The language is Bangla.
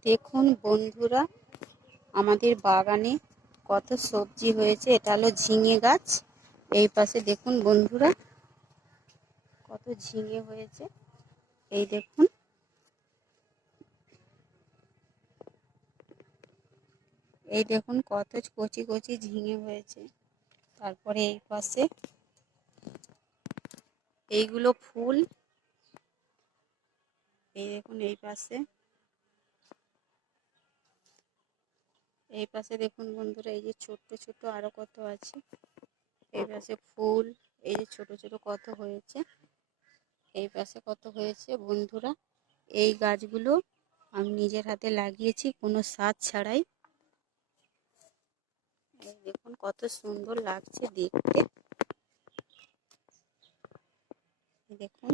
দেখুন বন্ধুরা, আমাদের বাগানে কত সবজি হয়েছে। এটা হলো ঝিঙে গাছ। এই পাশে দেখুন বন্ধুরা, কত ঝিঙে হয়েছে। এই দেখুন, এই দেখুন কত কচি কচি ঝিঙে হয়েছে। তারপরে এই পাশে এইগুলো ফুল। এই দেখুন এই পাশে দেখুন বন্ধুরা, এই যে ছোট্ট ছোট আরো কত আছে। এই পাশে ফুল, এই যে ছোট ছোট কত হয়েছে। এই পাশে কত হয়েছে বন্ধুরা। এই গাছগুলো আমি নিজের হাতে লাগিয়েছি, কোনো সার ছাড়াই। এই দেখুন কত সুন্দর লাগছে দেখতে। দেখুন।